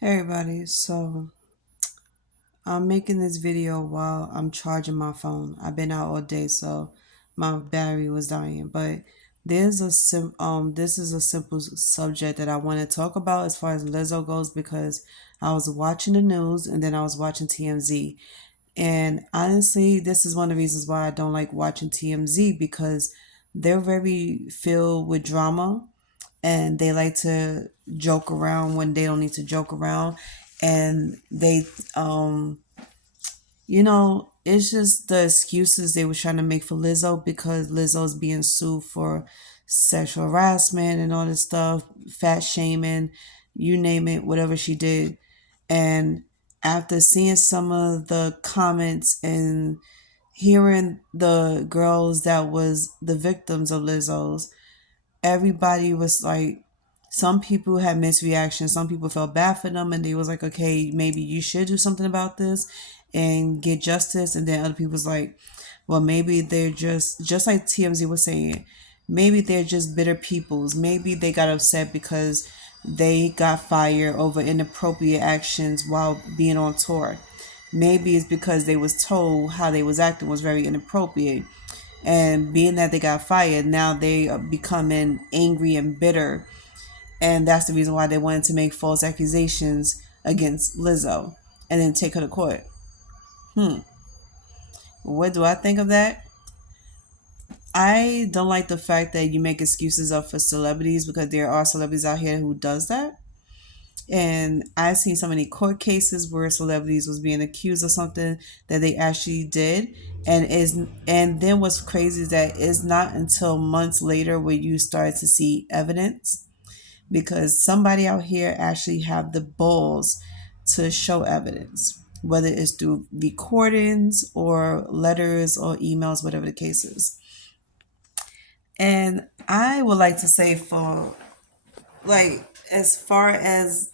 Hey everybody, so I'm making this video while I'm charging my phone. I've been out all day, so my battery was dying. But this is a simple subject that I want to talk about as far as Lizzo goes because I was watching the news and then I was watching TMZ. And honestly, this is one of the reasons why I don't like watching TMZ because they're very filled with drama and they like to joke around when they don't need to joke around, and they it's just the excuses they were trying to make for Lizzo because Lizzo's being sued for sexual harassment and all this stuff, fat shaming, you name it, whatever she did. And after seeing some of the comments and hearing the girls that was the victims of Lizzo's, everybody was like, some people had mixed reactions. Some people felt bad for them and they was like, okay, maybe you should do something about this and get justice. And then other people was like, well, maybe they're just like TMZ was saying, maybe they're just bitter peoples. Maybe they got upset because they got fired over inappropriate actions while being on tour. Maybe it's because they was told how they was acting was very inappropriate, and being that they got fired, now they are becoming angry and bitter, and that's the reason why they wanted to make false accusations against Lizzo and then take her to court. hmm what do I think of that? I don't like the fact that you make excuses up for celebrities because there are celebrities out here who does that. And I've seen so many court cases where celebrities was being accused of something that they actually did. And then what's crazy is that it's not until months later where you start to see evidence, because somebody out here actually have the balls to show evidence, whether it's through recordings or letters or emails, whatever the case is. And I would like to say, for like, as far as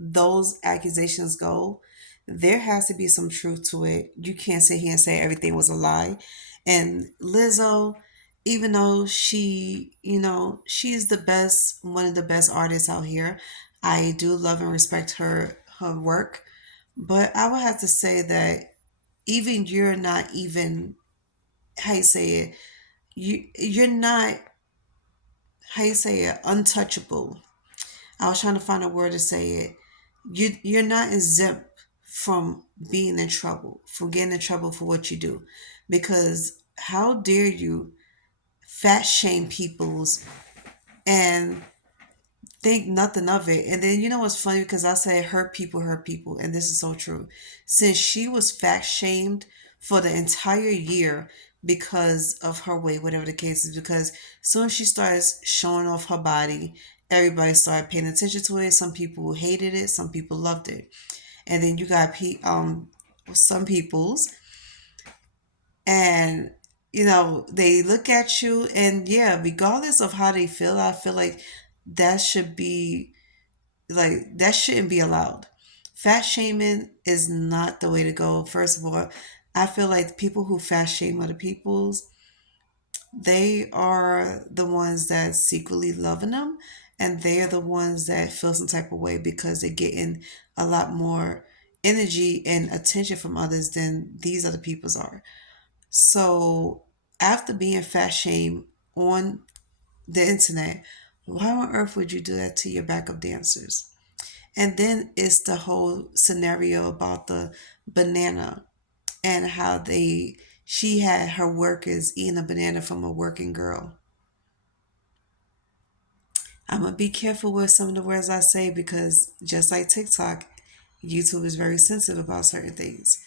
those accusations go, there has to be some truth to it. You can't sit here and say everything was a lie. And Lizzo, even though she's the best, one of the best artists out here, I do love and respect her work. But I would have to say that even you're not even, how you say it, you're not, how you say it, untouchable. I was trying to find a word to say it. You're not exempt from being in trouble, from getting in trouble for what you do. Because how dare you fat shame people's and think nothing of it. And then you know what's funny, because I say hurt people, and this is so true. Since she was fat shamed for the entire year because of her weight, whatever the case is, because soon as she starts showing off her body, everybody started paying attention to it. Some people hated it, some people loved it. And then you got some people's, and they look at you, and yeah, regardless of how they feel, I feel like that should be, like, that shouldn't be allowed. Fat shaming is not the way to go. First of all, I feel like people who fat shame other people's, they are the ones that secretly loving them, and they are the ones that feel some type of way because they're getting a lot more energy and attention from others than these other people's are. So after being fat shamed on the internet, why on earth would you do that to your backup dancers? And then it's the whole scenario about the banana, and how she had her workers eating a banana from a working girl. I'm gonna be careful with some of the words I say, because just like TikTok, YouTube is very sensitive about certain things.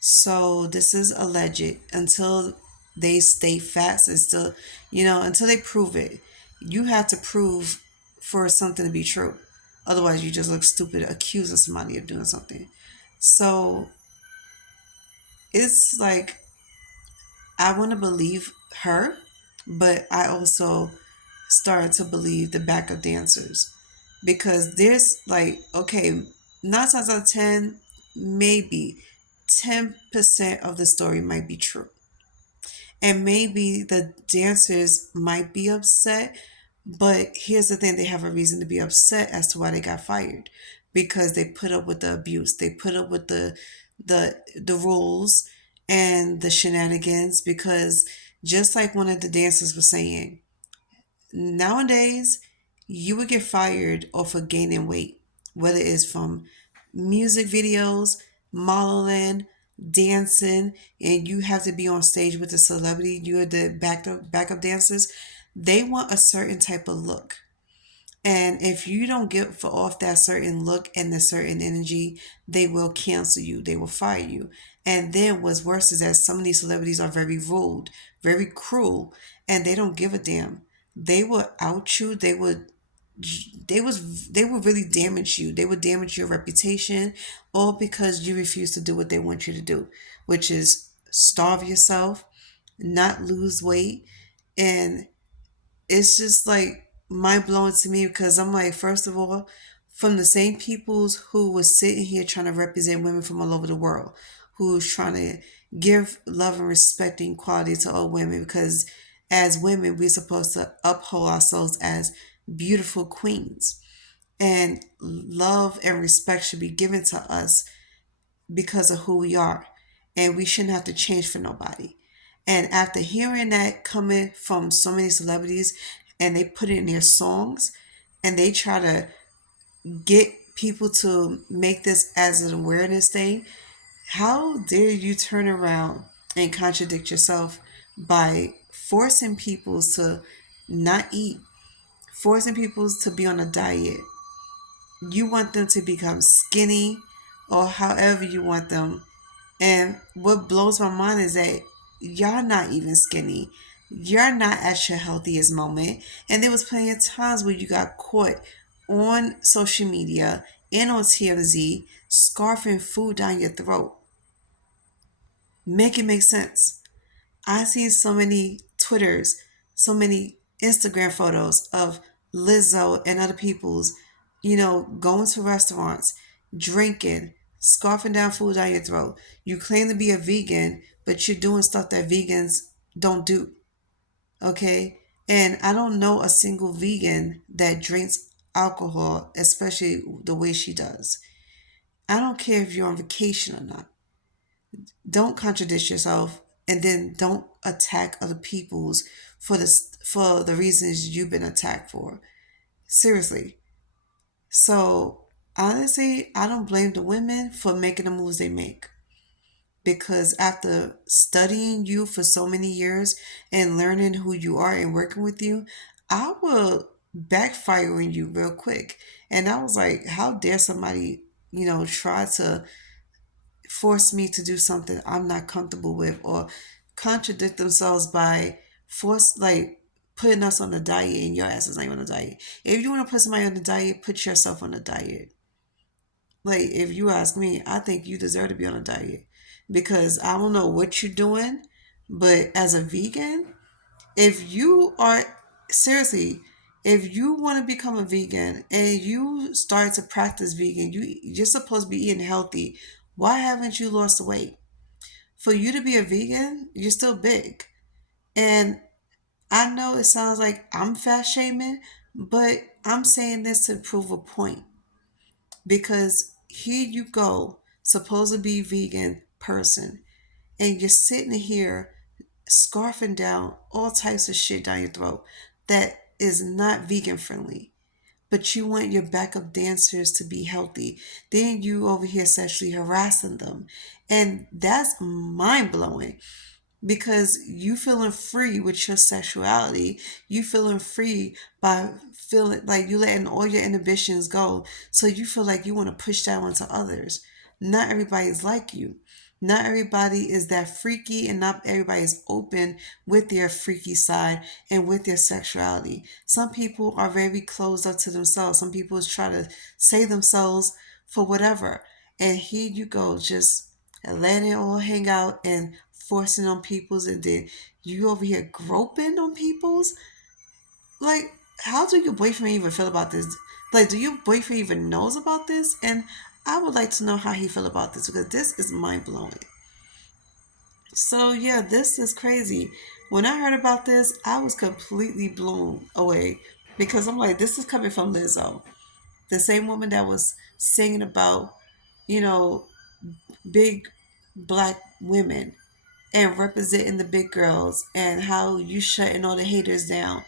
So this is alleged until they stay fast and still, until they prove it. You have to prove for something to be true. Otherwise, you just look stupid accusing somebody of doing something. So it's like, I want to believe her, but I also started to believe the backup dancers, because there's like, okay, 9 times out of 10, maybe 10% of the story might be true. And maybe the dancers might be upset, But here's the thing, they have a reason to be upset as to why they got fired. Because they put up with the abuse. They put up with the rules and the shenanigans, because just like one of the dancers was saying, nowadays you would get fired off of gaining weight, whether it's from music videos, modeling, dancing, and you have to be on stage with a celebrity. You're the backup dancers. They want a certain type of look. And if you don't get off that certain look and the certain energy, they will cancel you. They will fire you. And then what's worse is that some of these celebrities are very rude, very cruel, and they don't give a damn. They will out you. They would really damage you. They would damage your reputation, all because you refuse to do what they want you to do, which is starve yourself, not lose weight, and it's just like mind blowing to me, because I'm like, first of all, from the same peoples who was sitting here trying to represent women from all over the world, who's trying to give love and respect and equality to all women, because as women, we're supposed to uphold ourselves as beautiful queens. And love and respect should be given to us because of who we are. And we shouldn't have to change for nobody. And after hearing that coming from so many celebrities, and they put it in their songs, and they try to get people to make this as an awareness thing, how dare you turn around and contradict yourself by forcing people to not eat, forcing people to be on a diet? You want them to become skinny or however you want them. And what blows my mind is that y'all not even skinny. You're not at your healthiest moment. And there was plenty of times where you got caught on social media and on TMZ scarfing food down your throat. Make it make sense. I see so many Twitters, so many Instagram photos of Lizzo and other people's, going to restaurants, drinking, scarfing down food down your throat. You claim to be a vegan, but you're doing stuff that vegans don't do. Okay? And I don't know a single vegan that drinks alcohol, especially the way she does. I don't care if you're on vacation or not. Don't contradict yourself, and then don't attack other people's for the reasons you've been attacked for. Seriously. So honestly, I don't blame the women for making the moves they make, because after studying you for so many years and learning who you are and working with you, I will backfire on you real quick. And I was like, how dare somebody, try to force me to do something I'm not comfortable with, or contradict themselves by force, like putting us on a diet and your ass is not even on a diet. If you want to put somebody on a diet, put yourself on a diet. Like, if you ask me, I think you deserve to be on a diet, because I don't know what you're doing, but as a vegan, if you are seriously, if you want to become a vegan and you start to practice vegan, you're supposed to be eating healthy. Why haven't you lost the weight? For you to be a vegan, you're still big. And I know it sounds like I'm fat shaming, but I'm saying this to prove a point. Because here you go, supposed to be vegan person, and you're sitting here scarfing down all types of shit down your throat that is not vegan friendly. But you want your backup dancers to be healthy. Then you over here sexually harassing them. And that's mind blowing, because you feeling free with your sexuality, you feeling free by feeling like you letting all your inhibitions go, so you feel like you want to push that onto others. Not everybody is like you. Not everybody is that freaky, and not everybody is open with their freaky side and with their sexuality. Some people are very closed up to themselves. Some people try to say themselves for whatever. And here you go, just letting it all hang out and forcing on people's, and then you over here groping on people's. Like, how do your boyfriend even feel about this? Like, do your boyfriend even knows about this? And I would like to know how he feel about this, because this is mind blowing. So yeah, this is crazy. When I heard about this, I was completely blown away Because I'm like, this is coming from Lizzo, the same woman that was singing about, you know, big black women and representing the big girls and how you shutting all the haters down.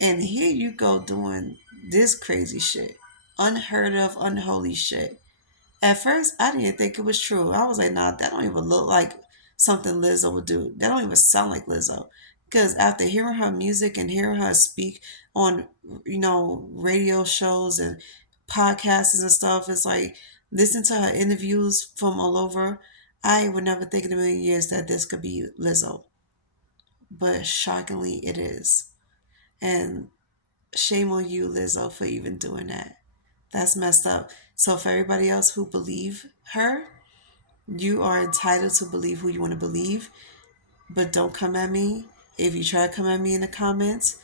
And here you go doing this crazy shit. Unheard of, unholy shit. At first, I didn't think it was true. I was like, nah, that don't even look like something Lizzo would do. That don't even sound like Lizzo. Because after hearing her music and hearing her speak on, radio shows and podcasts and stuff, it's like, listen to her interviews from all over. I would never think in a million years that this could be Lizzo. But shockingly, it is. And shame on you, Lizzo, for even doing that. That's messed up. So for everybody else who believe her, you are entitled to believe who you want to believe, but don't come at me. If you try to come at me in the comments,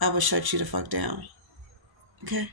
I will shut you the fuck down. Okay?